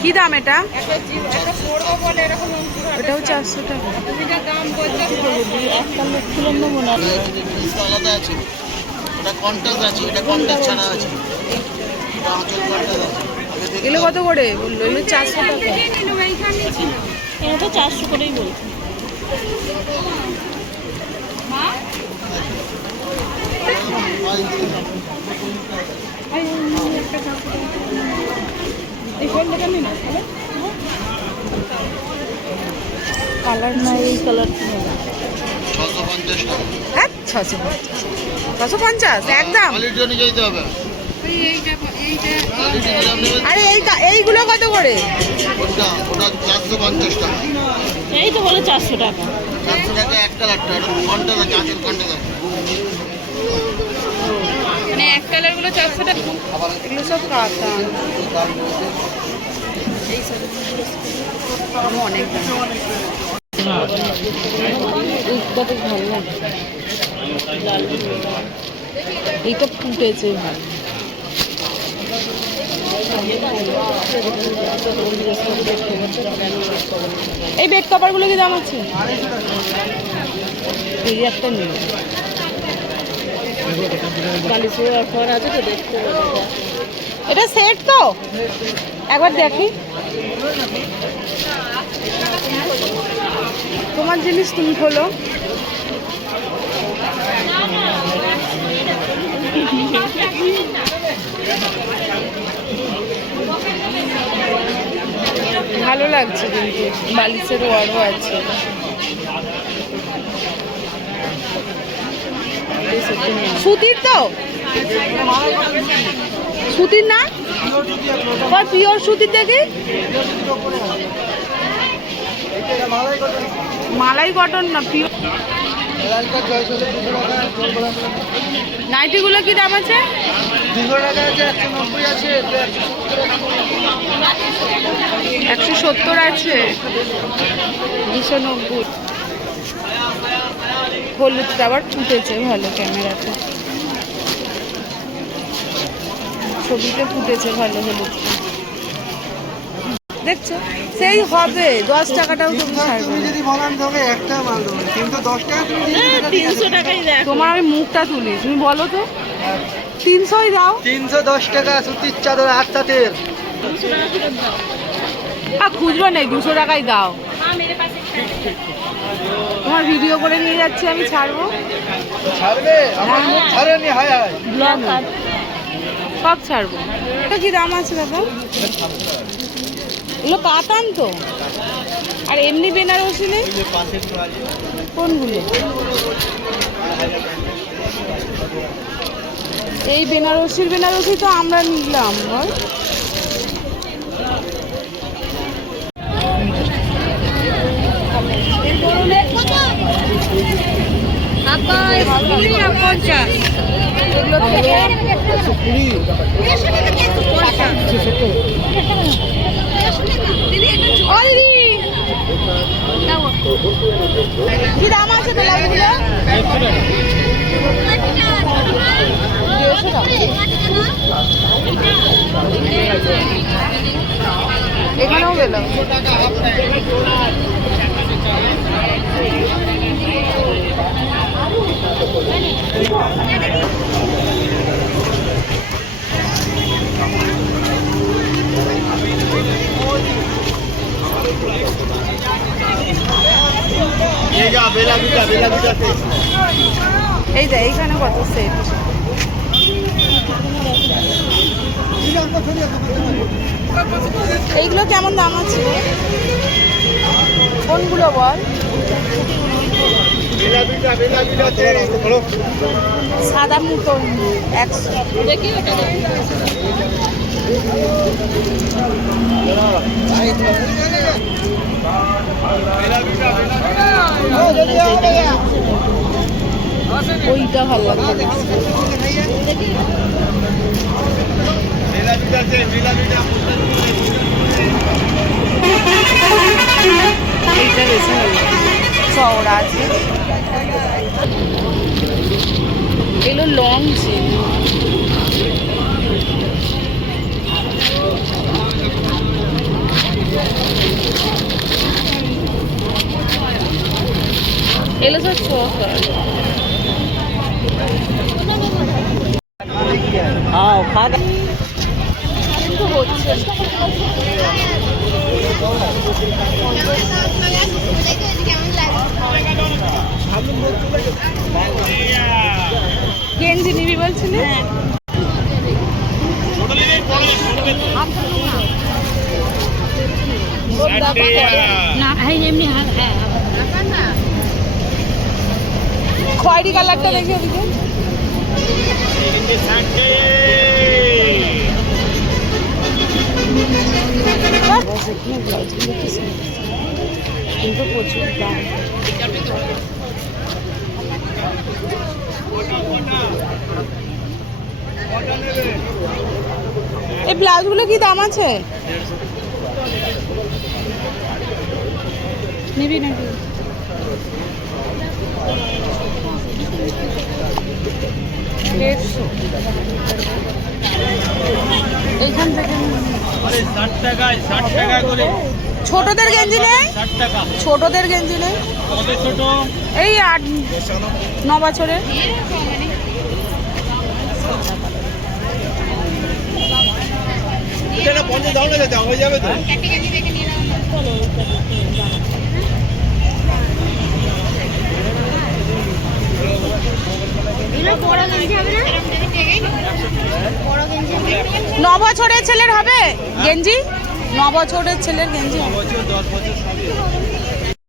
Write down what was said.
কি দাম এটা? এটাও 400 টাকা। এগুলো কত করে বললো? এগুলো 400 টাকা। এটা তো 400 করেই বলছি। কালার নাই, এই কালার 650 একদম। আরে এইগুলো কত করে? এই তো বলে 400 টাকা। মানে এক কালার গুলো 400 টাকা। এগুলো সব কাতা, এই সব অনেক দাম। ভালো লাগে, এইটা ফুটেছে ভালো। এই বেড কভার গুলো কি দাম আছে? এই একটা নেই, আছে তো দেখতে। এটা সেট তো, একবার দেখি। তোমার জিনিস তুমি খোলো। ভালো লাগছে কিন্তু বালিশের ওয়ার্ডও আছে। সুতির তো, সুতির না? পিওর সুতির থেকে মালাই কটন না পিওর। নাইটিগুলো কি দাম আছে? 170 আছে, 290। হলুদটা আবার ফুটেছে ভালো, ক্যামেরাতে ছবিতে ফুটেছে ভালো হলুদটা, দেখছো? সেই হবে 10 টাকাটাও তুমি ছাড়বে। যদি বলেন তবে একটা মাল দেবো, কিন্তু 10 টাকা তুমি 300 টাকাই দেখ। তোমার আমি মুখটা তুলি, তুমি বলো তো। 300ই দাও। 310 টাকা সুতির চাদর 8 সাতের। 200 টাকা ফেরত দাও। খুচরো নেই, 200 টাকাই দাও। তোমার ভিডিও করে নিয়ে যাচ্ছি আমি, ছাড়বো। ছাড়বে? আমার মুখ ছাড়েনি, হায় হায়। সব ছাড়বো। এটা কি দাম আছে দাদা? এগুলো কাতান তো, আর এমনি বেনারসি নেই? কোনগুলো? এই বেনারসি তো আমরা নিলাম। বল, কি দাম আছে তোলাগুলো? 150 টাকা। এখানেও গেলাম। এই যে এইখানে কত সেট? এইগুলো কেমন দাম আছে? কোনগুলো বল? সাদা মুটো 100 দেখি ওটা দেখি। ওইটা ভালো লাগবে। এইটা বেশি ভালো লাগে। চওড়া আছে, এগুলো লং চেন। এগুলো সব চোকার। কিন্তু হচ্ছে গেঞ্জি নিবি বলছিলে? না এই এমনি হ্যাঁ খয়েরি কালারটা দেখি ওদিকে। কিন্তু প্রচুর দাম। এই ব্লাউজগুলো কি দাম আছে? নিবি নাকি? এইখান থেকে ছোটদের গেঞ্জি নেই? ছোটদের গেঞ্জি নেই? এই 8-9 বছরের। হয়ে যাবে তো। ন বছরের ছেলের হবে গেঞ্জি? 9 বছরের ছেলের গেঞ্জি হবে? 10 বছর